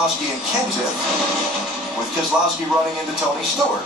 Keselowski and Kenseth, with Keselowski running into Tony Stewart.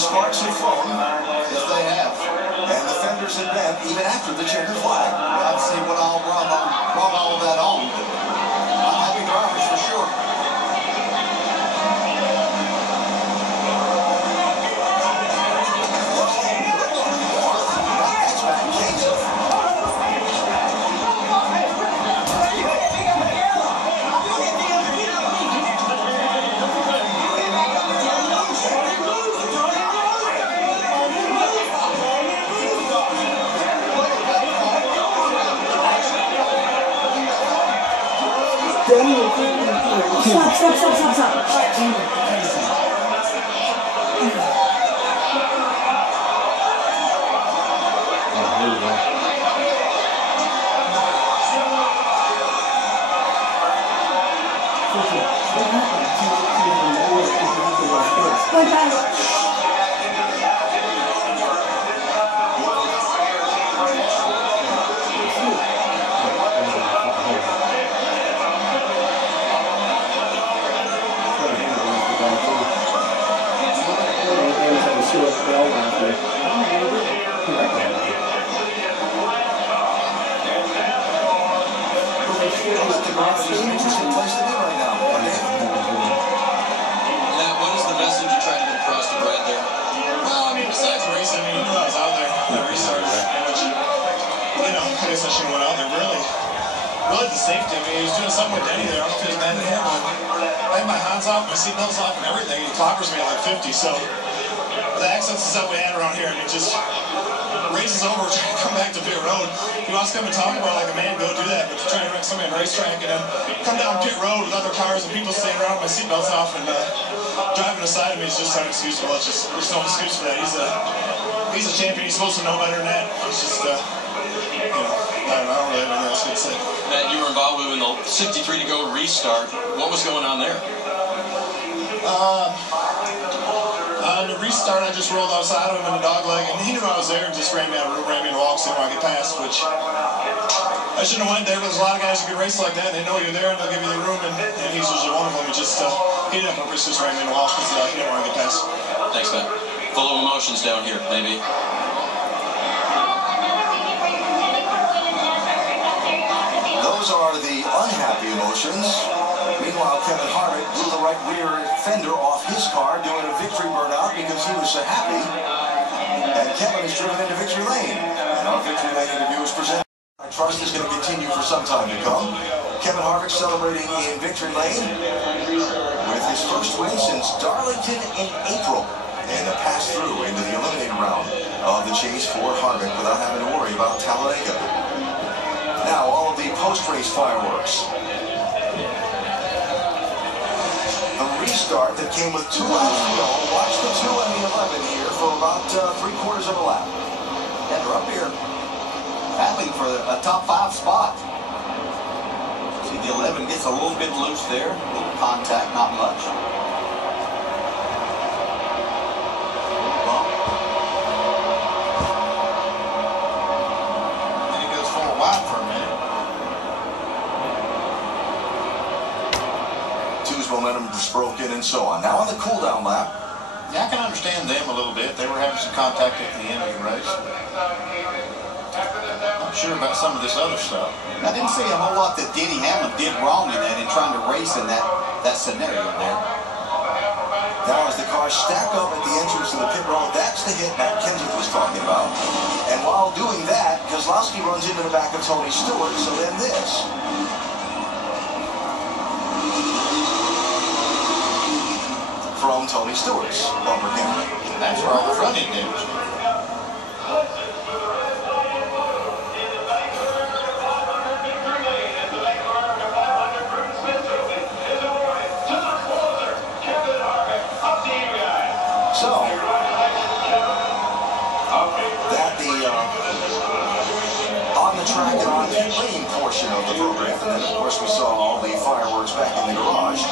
Sparks have flown, yes they have, and the fenders have bent even after the checkered flag. I'd say what all brought all of that on. Happy drivers for sure. That's back Kenseth. Denny, stop. What is the message you're trying to get across to Brad there? Well, I mean, besides racing, he knew I was out there. The restarts, which, I guess I should have went out there. Really the safety. I mean, he was doing something with Denny there. I don't know if he was mad at him. I had my hands off, my seatbelts off, and everything. He clockers me at like 50. So the accents and stuff we had around here, I mean, just race is over, trying to come back to pit road. He wants to come and talk about like a man, go do that, but to try to wreck somebody on the racetrack and then come down pit road with other cars and people staying around with my seatbelts off and driving aside of me is just unexcusable. There's no excuse for that. He's a champion. He's supposed to know better than that. It's just, I don't really have anything else to say. Matt, you were involved with the 63 to go restart. What was going on there? On the restart, I just rolled outside of him in the dog leg, and he knew I was there and just ran me out of the room, ran me in the wall, so I get past, which I shouldn't have went there, but there's a lot of guys who can race like that, and they know you're there, and they'll give you the room, and he's usually one of them. He didn't have purpose, just ran me in the wall because he didn't want to get past. Thanks, Matt. Full of emotions down here, maybe. Those are the unhappy emotions. Meanwhile, Kevin Harvick blew the right rear fender off his car doing a victory burnout because he was so happy. And Kevin is driven into victory lane. And our victory lane interview is presented. I trust is going to continue for some time to come. Kevin Harvick celebrating in victory lane with his first win since Darlington in April. And a pass through into the eliminator round of the chase for Harvick without having to worry about Talladega. Now, all of the post-race fireworks. The restart that came with 2 laps to go. Watch the 2 and the 11 here for about 3/4 of a lap. And they're up here battling for a top 5 spot. See the 11 gets a little bit loose there. A little contact, not much. And it goes forward wide for a minute. Two's momentum just broke in and so on. Now on the cool-down lap. Yeah, I can understand them a little bit. They were having some contact at the end of the race. Not sure about some of this other stuff. I didn't see a whole lot that Denny Hamlin did wrong in that, in trying to race in that scenario there. Now as the cars stack up at the entrance to the pit road, that's the hit Matt Kenseth was talking about. And while doing that, Keselowski runs into the back of Tony Stewart, so then this. From Tony Stewart's bumper camera. That's where all the front end damage. So, that the on the track and on the lane portion of the program, and then of course we saw all the fireworks back in the garage,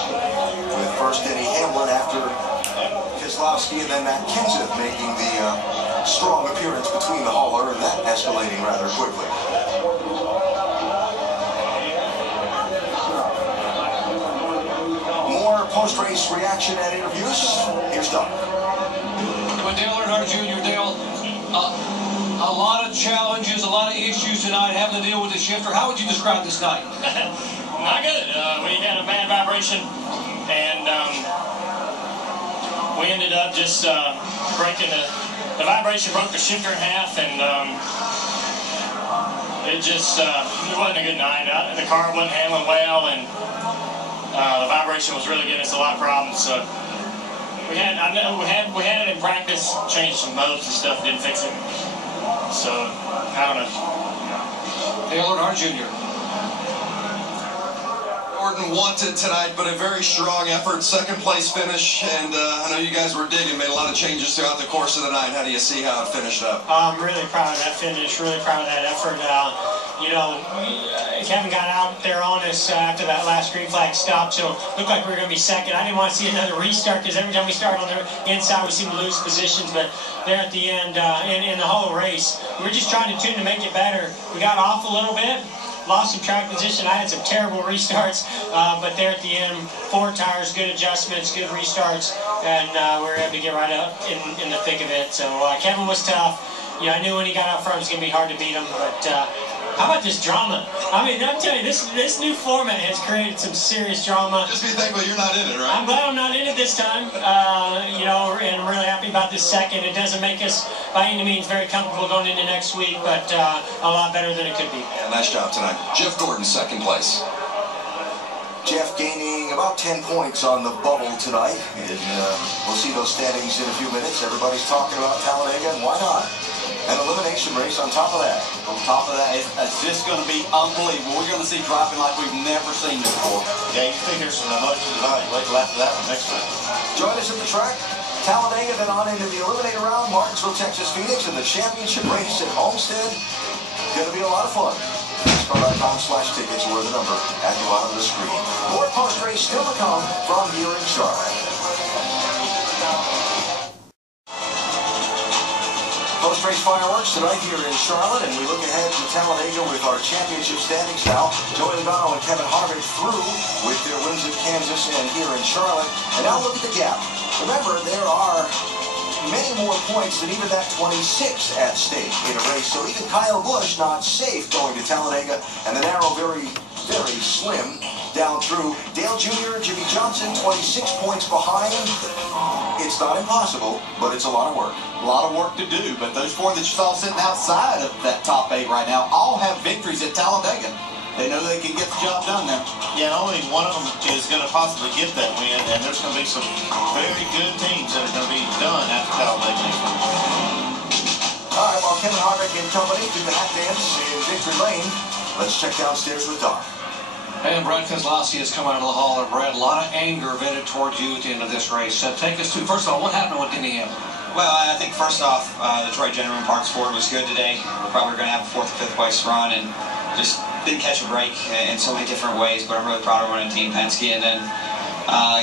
with first Denny Hamlin after Keselowski and then Matt Kenseth making the strong appearance between the hauler, and that escalating rather quickly. More post-race reaction and interviews. Here's Doug. Well, Dale Earnhardt Jr., Dale, a lot of challenges, a lot of issues tonight having to deal with the shifter. How would you describe this night? Not good. We had a bad vibration, and we ended up just breaking the vibration broke the shifter in half, and it just it wasn't a good night. The car wasn't handling well, and the vibration was really giving us a lot of problems. So we had it in practice, changed some modes and stuff, didn't fix it. So I don't know. Dale Earnhardt Jr. Gordon wanted tonight, but a very strong effort, second place finish, and I know you guys were digging, made a lot of changes throughout the course of the night. How do you see how it finished up? I'm really proud of that finish, really proud of that effort. You know, Kevin got out there on us after that last green flag stop, so it looked like we were going to be second. I didn't want to see another restart because every time we start on the inside, we seem to lose positions, but there at the end, in the whole race, we were just trying to tune to make it better. We got off a little bit. Lost some track position. I had some terrible restarts, but there at the end, 4 tires, good adjustments, good restarts, and we were able to get right up in the thick of it. So Kevin was tough. Yeah, I knew when he got out front it was going to be hard to beat him, but how about this drama? I mean, I'm telling you, this new format has created some serious drama. Just be thankful you're not in it, right? I'm glad I'm not in it this time, you know, and I'm really happy about this second. It doesn't make us, by any means, very comfortable going into next week, but a lot better than it could be. Yeah, nice job tonight. Jeff Gordon, second place. Jeff gaining about 10 points on the bubble tonight, and we'll see those standings in a few minutes. Everybody's talking about Talladega, and why not? An elimination race on top of that. On top of that, it's just going to be unbelievable. We're going to see driving like we've never seen before. Yeah, you think there's some emotions about it. Wait till after that one next week. Join us at the track. Talladega, then on into the eliminator round. Martinsville, Texas, Phoenix, and the championship race at Homestead. Going to be a lot of fun. NASCAR.com/tickets or the number at the bottom of the screen. More post-race still to come from here in Charlotte. Post-race fireworks tonight here in Charlotte, and we look ahead to Talladega with our championship standings now. Joey Logano and Kevin Harvick through with their wins at Kansas and here in Charlotte. And now look at the gap. Remember, there are many more points than even that 26 at stake in a race. So even Kyle Busch not safe going to Talladega, and the narrow very, very slim down through. Dale Jr. and Jimmy Johnson 26 points behind. It's not impossible, but it's a lot of work. A lot of work to do, but those 4 that you saw sitting outside of that top 8 right now all have victories at Talladega. They know they can get the job done now. Yeah, and only one of them is going to possibly get that win, and there's going to be some very good teams that are going to be done after Talladega. All right, while Kevin Harvick and company do the hat dance in victory lane, let's check downstairs with Doc. And Brad Keselowski has come out of the hall, and Brad, a lot of anger vented towards you at the end of this race. Take us to, first of all, what happened with Denny Hamlin? Well, I think first off, the Troy Gentleman Parks Ford was good today. We're probably going to have a 4th or 5th place run, and just didn't catch a break in so many different ways, but I'm really proud of running Team Penske. And then,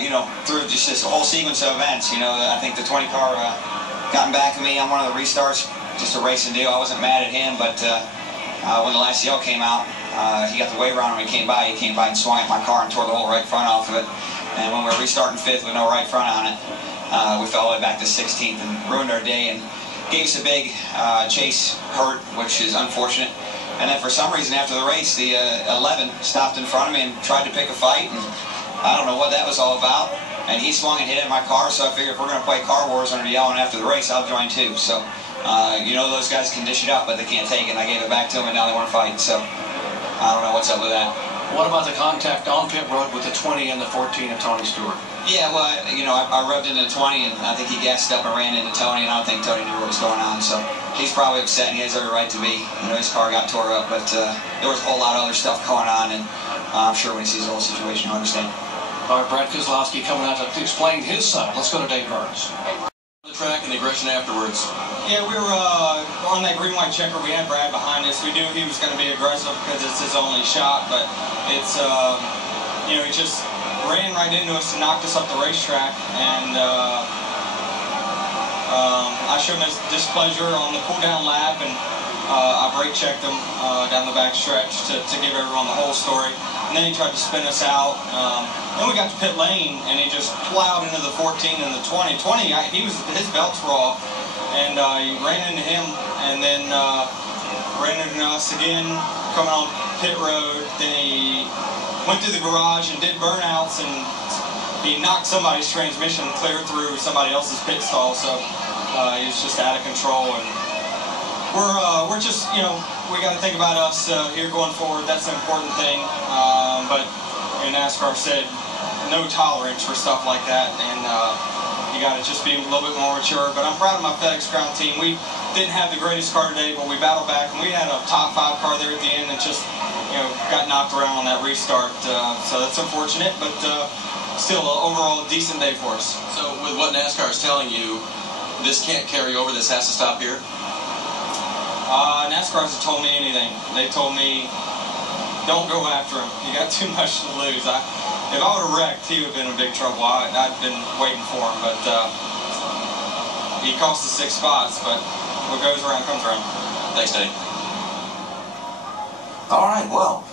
you know, through just this whole sequence of events, you know, I think the 20 car gotten back at me on one of the restarts, just a racing deal. I wasn't mad at him, but when the last yell came out, he got the waiver on him when he came by and swung at my car and tore the whole right front off of it. And when we were restarting 5th with no right front on it, we fell all the way back to 16th and ruined our day and gave us a big chase hurt, which is unfortunate. And then for some reason after the race, the 11 stopped in front of me and tried to pick a fight, and I don't know what that was all about. And he swung and hit at my car, so I figured if we're going to play car wars under yelling after the race, I'll join too. So, you know, those guys can dish it up, but they can't take it. And I gave it back to them, and now they want to fight. So, I don't know what's up with that. What about the contact on pit road with the 20 and the 14 of Tony Stewart? Yeah, well, you know, I rubbed into 20, and I think he gassed up and ran into Tony, and I don't think Tony knew what was going on. So he's probably upset, and he has every right to be. You know, his car got tore up, but there was a whole lot of other stuff going on, and I'm sure when he sees the whole situation, he'll understand. All right, Brad Keselowski coming out to explain his side. Let's go to Dave Burns. The track and the aggression afterwards. Yeah, we were on that green-white checker. We had Brad behind us. We knew he was going to be aggressive because it's his only shot, but it's, you know, he just ran right into us and knocked us up the racetrack, and I showed him his displeasure on the pull-down lap, and I brake-checked him down the back stretch to give everyone the whole story. And then he tried to spin us out. Then we got to pit lane, and he just plowed into the 14 and the 20. 20, his belts were off, and he ran into him, and then ran into us again coming on pit road. Then he went through the garage and did burnouts, and he knocked somebody's transmission clear through somebody else's pit stall. So he was just out of control, and we're just, you know, we got to think about us here going forward. That's an important thing. But you know, NASCAR said no tolerance for stuff like that, and you got to just be a little bit more mature. But I'm proud of my FedEx Ground team. We didn't have the greatest car today, but we battled back, and we had a top 5 car there at the end, and just, you know, got knocked around on that restart. So that's unfortunate, but still overall a decent day for us. So with what NASCAR is telling you, this can't carry over. This has to stop here. NASCAR hasn't told me anything. They told me, don't go after him. You got too much to lose. If I would have wrecked, he would have been in big trouble. I'd been waiting for him, but he cost us 6 spots. But what goes around comes around. Thanks, Denny. All right, well,